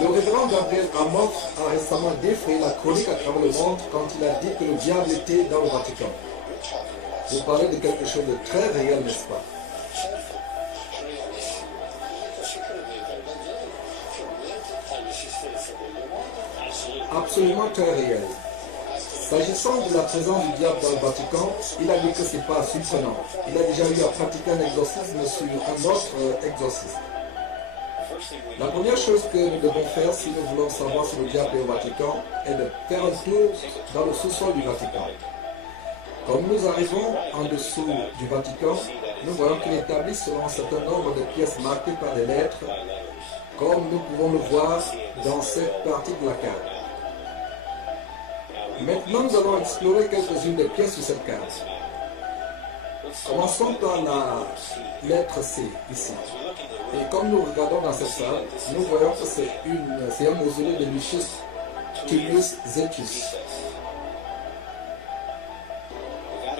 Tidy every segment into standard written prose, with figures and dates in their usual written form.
Le révérend Gabriel Amorth a récemment défrayé la chronique à travers le monde quand il a dit que le diable était dans le Vatican. Vous parlez de quelque chose de très réel, n'est-ce pas? Absolument très réel. S'agissant de la présence du diable dans le Vatican, il a dit que ce n'est pas surprenant. Il a déjà eu à pratiquer un exorcisme sur un autre exorcisme. La première chose que nous devons faire si nous voulons savoir si le diable est au Vatican est de faire un tour dans le sous-sol du Vatican. Comme nous arrivons en dessous du Vatican, nous voyons qu'il est établi selon un certain nombre de pièces marquées par des lettres, comme nous pouvons le voir dans cette partie de la carte. Maintenant, nous allons explorer quelques-unes des pièces de cette carte. Commençons par la lettre C, ici. Et comme nous regardons dans cette salle, nous voyons que c'est un mausolée de Lucius Tullius Zettius.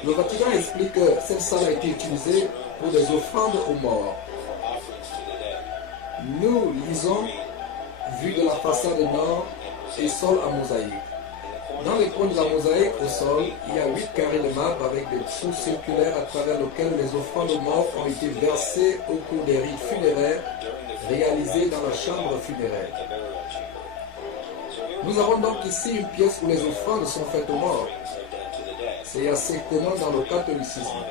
Le Vatican explique que cette salle a été utilisée pour des offrandes aux morts. Nous lisons, vue de la façade nord et sol en mosaïque. Dans les coins de la mosaïque au sol, il y a 8 carrés de marbre avec des trous circulaires à travers lesquels les offrandes aux morts ont été versées au cours des rites funéraires réalisés dans la chambre funéraire. Nous avons donc ici une pièce où les offrandes sont faites aux morts. C'est assez commun dans le catholicisme.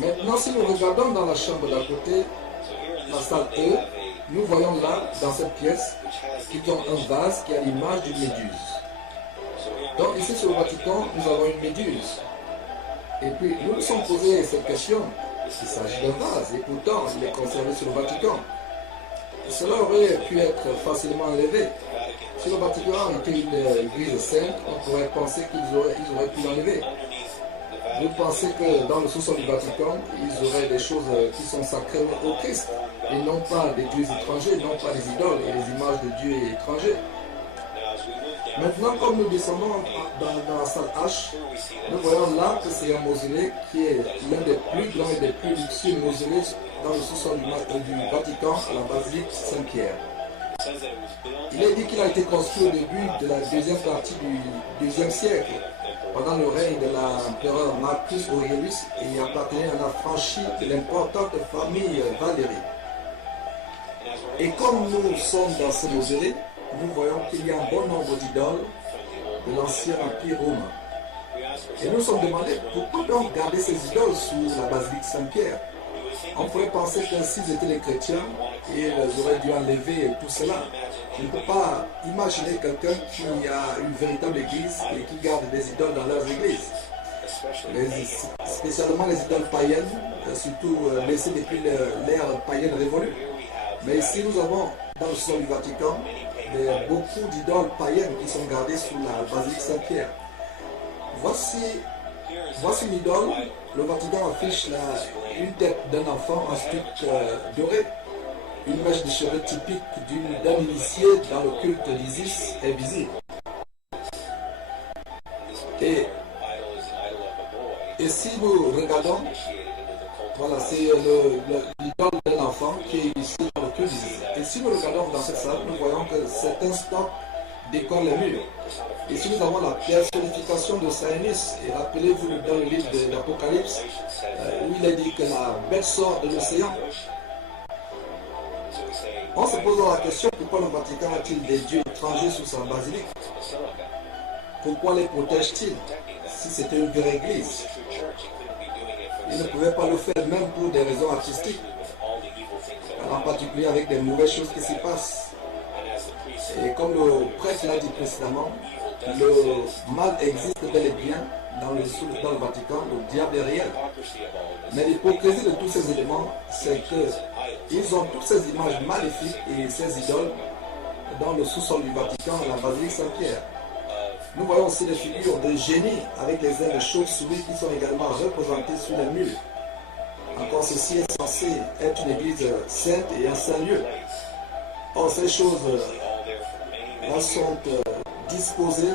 Maintenant, si nous regardons dans la chambre d'à côté, la salle E, nous voyons là, dans cette pièce, qu'ils ont un vase qui a l'image d'une méduse. Donc ici sur le Vatican, nous avons une méduse. Et puis nous nous sommes posé cette question, il s'agit d'un vase, et pourtant il est conservé sur le Vatican. Cela aurait pu être facilement enlevé. Si le Vatican était une église sainte, on pourrait penser qu'ils auraient pu l'enlever. Vous pensez que dans le sous-sol du Vatican, ils auraient des choses qui sont sacrées au Christ, et non pas des dieux étrangers, non pas des idoles et les images de dieux étrangers. Maintenant, comme nous descendons dans la salle H, nous voyons là que c'est un mausolée qui est l'un des plus grands et des plus luxueux mausolées dans le sous-sol du Vatican à la basilique Saint-Pierre. Il est dit qu'il a été construit au début de la deuxième partie du IIe siècle, pendant le règne de l'empereur Marcus Aurelius, et il appartenait à la franchise de l'importante famille Valérie. Et comme nous sommes dans ce mausolée, nous voyons qu'il y a un bon nombre d'idoles de l'ancien empire romain. Et nous nous sommes demandé pourquoi donc garder ces idoles sous la basilique Saint-Pierre. On pourrait penser que s'ils étaient les chrétiens, ils auraient dû enlever tout cela. Je ne peux pas imaginer quelqu'un qui a une véritable église et qui garde des idoles dans leurs églises. Spécialement les idoles païennes, surtout laissées depuis l'ère païenne révolue. Mais ici nous avons dans le sol du Vatican beaucoup d'idoles païennes qui sont gardées sous la basilique Saint-Pierre. Voici une idole. Le Vatican affiche une tête d'un enfant en stuc doré. Une mèche de cheveux typique d'un initié dans le culte d'Isis est visible. Et si nous regardons, voilà, c'est l'idole d'un enfant qui est ici dans le culte d'Isis. Et si nous regardons dans cette salle, nous voyons que certains stocks décorent les murs. Ici nous avons la personnification de Saïnis. Et rappelez-vous dans le livre de l'Apocalypse, où il est dit que la bête sort de l'océan. On se pose la question, pourquoi le Vatican a-t-il des dieux étrangers sous sa basilique? Pourquoi les protège-t-il si c'était une vraie église? Il ne pouvait pas le faire même pour des raisons artistiques, en particulier avec des mauvaises choses qui s'y passent. Et comme le prêtre l'a dit précédemment, le mal existe bel et bien dans le Vatican, le diable est réel. Mais l'hypocrisie de tous ces éléments, c'est qu'ils ont toutes ces images maléfiques et ces idoles dans le sous-sol du Vatican, à la basilique Saint-Pierre. Nous voyons aussi les figures de génies avec les ailes de chauve-souris qui sont également représentées sur les murs. Encore ceci est censé être une église sainte et un saint lieu. Or ces choses-là sont disposées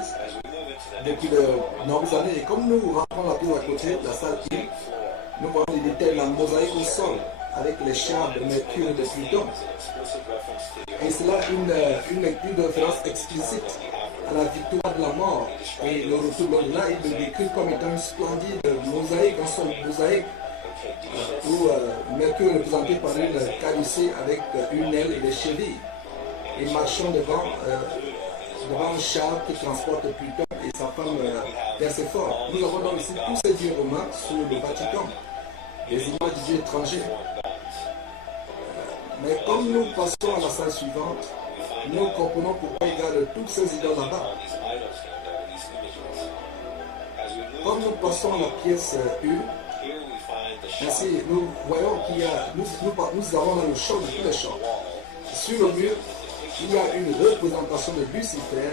depuis de nombreuses années. Et comme nous rentrons la plus à côté de la salle I, nous voyons des détails de la mosaïque au sol. avec les chars de Mercure et de Pluton. Et cela une référence explicite à la victoire de la mort. Et le retour de l'au-delà, il le décrit comme étant une splendide mosaïque, un son mosaïque, où Mercure est représenté par une calycée avec une aile et des chevilles. Et marchant devant un char qui transporte Pluton et sa femme Perséphore. Nous avons donc ici tous ces dieux romains sur le Vatican, des images de dieux étrangers. Mais comme nous passons à la salle suivante, nous comprenons pourquoi il y a toutes ces idoles là-bas. Comme nous passons à la pièce 1, ainsi nous voyons qu'il y a, nous avons dans le champ de tous les champs. Sur le mur, il y a une représentation de Lucifer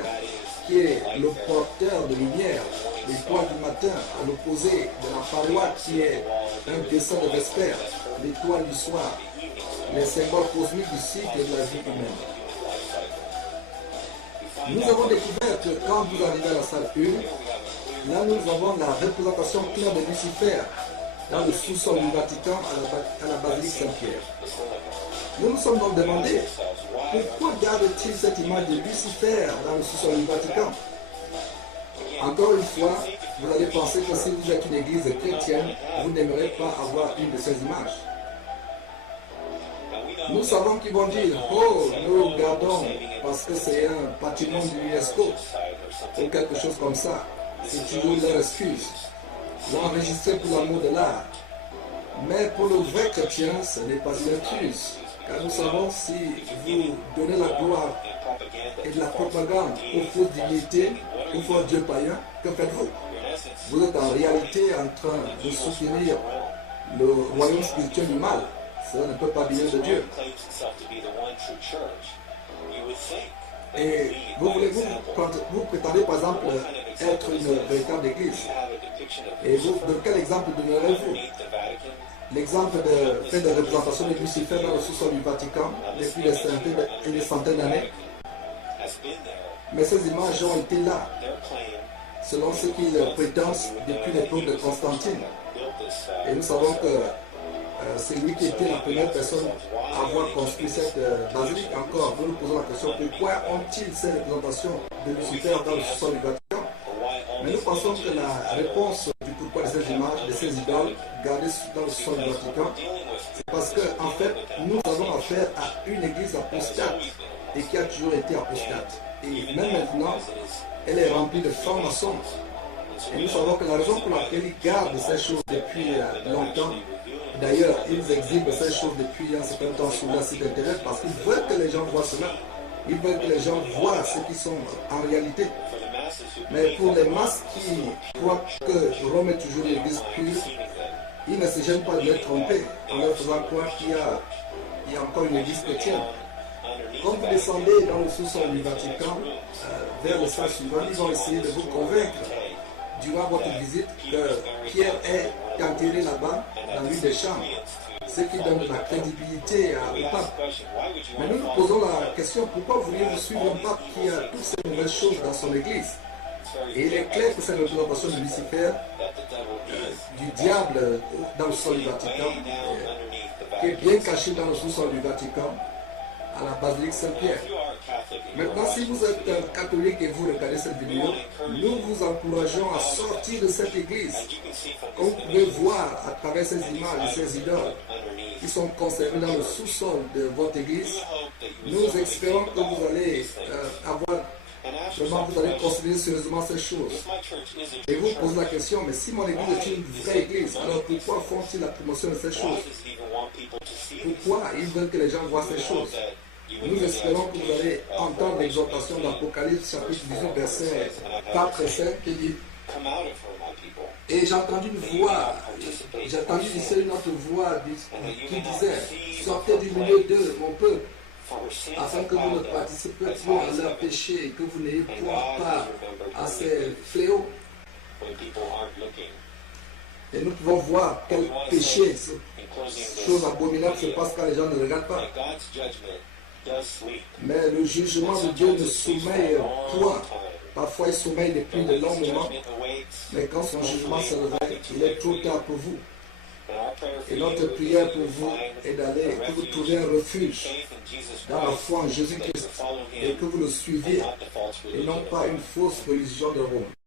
qui est le porteur de lumière, l'étoile du matin, à l'opposé de la paroi qui est un dessin de Vespère, l'étoile du soir, les symboles cosmiques du cycle et de la vie humaine. Nous avons découvert que quand vous arrivez à la salle 1, là nous avons la représentation claire de Lucifer dans le sous-sol du Vatican à la basilique Saint-Pierre. Nous nous sommes donc demandé pourquoi garde-t-il cette image de Lucifer dans le sous-sol du Vatican? Encore une fois, vous allez penser que si vous êtes une église chrétienne, vous n'aimerez pas avoir une de ces images. Nous savons qu'ils vont dire, oh, nous gardons parce que c'est un patrimoine de l'UNESCO ou quelque chose comme ça. C'est toujours leur excuse. L'enregistrer pour l'amour de l'art. Mais pour le vrai chrétien, ce n'est pas une excuse. Car nous savons si vous donnez la gloire et de la propagande aux fausses divinités, aux faux dieux païens, que faites-vous? Vous êtes en réalité en train de soutenir le royaume spirituel du mal. Cela ne peut pas venir de Dieu. Et vous prétendez par exemple être une véritable église. Et vous, de quel exemple donnerez-vous? L'exemple de fait de représentation de Lucifer dans le sous-sol du Vatican depuis des centaines d'années. Mais ces images ont été là, selon ce qu'ils prétendent depuis l'époque de Constantine. Et nous savons que c'est lui qui était la première personne à avoir construit cette basilique. Encore, nous nous posons la question, pourquoi ont-ils ces représentations de Lucifer dans le sous-sol du Vatican? Mais nous pensons que la réponse du pourquoi de ces images, de ces idoles gardées dans le sous-sol du Vatican, c'est parce qu'en fait, nous avons affaire à une église apostate et qui a toujours été apostate. Et même maintenant, elle est remplie de francs-maçons. Et nous savons que la raison pour laquelle ils gardent ces choses depuis longtemps, d'ailleurs, ils exhibent ces choses depuis un certain temps sur leur site internet parce qu'ils veulent que les gens voient cela. Ils veulent que les gens voient ce qu'ils sont en réalité. Mais pour les masses qui croient que Rome est toujours l'église pure, ils ne se gênent pas de les tromper en leur faisant croire qu'il y a encore une église chrétienne. Quand vous descendez dans le sous-sol du Vatican, vers le salle suivant, ils vont essayer de vous convaincre durant votre visite que Pierre est enterré là-bas dans l'une des chambres, ce qui donne de la crédibilité au pape. Mais nous nous posons la question, pourquoi voulez-vous suivre un pape qui a toutes ces mauvaises choses dans son église? Et il est clair que c'est une représentation de Lucifer, du diable dans le sous-sol du Vatican, qui est bien caché dans le sous-sol du Vatican, à la basilique Saint-Pierre. Maintenant, si vous êtes un catholique et vous regardez cette vidéo, nous vous encourageons à sortir de cette église. Comme vous pouvez voir à travers ces images et ces idoles qui sont conservées dans le sous-sol de votre église, nous espérons que vous allez vous allez considérer sérieusement ces choses. Et vous posez la question, mais si mon église est une vraie église, alors pourquoi font-ils la promotion de ces choses? Pourquoi ils veulent que les gens voient ces choses? Nous espérons que vous allez entendre l'exhortation d'Apocalypse chapitre 18 verset 4 et 5 qui dit: et j'ai entendu une voix, j'ai entendu ici une autre voix qui disait: sortez du milieu d'eux, mon peuple, afin que vous ne participez point à leurs péchés et que vous n'ayez point part à ces fléaux. Et nous pouvons voir quel péché, chose abominable se passe quand les gens ne regardent pas. Mais le jugement de Dieu ne sommeille point. Parfois il sommeille depuis de longs moments, mais quand son jugement se réveille, il est trop tard pour vous. Et notre prière pour vous est d'aller, que vous trouviez un refuge dans la foi en Jésus-Christ et que vous le suiviez et non pas une fausse religion de Rome.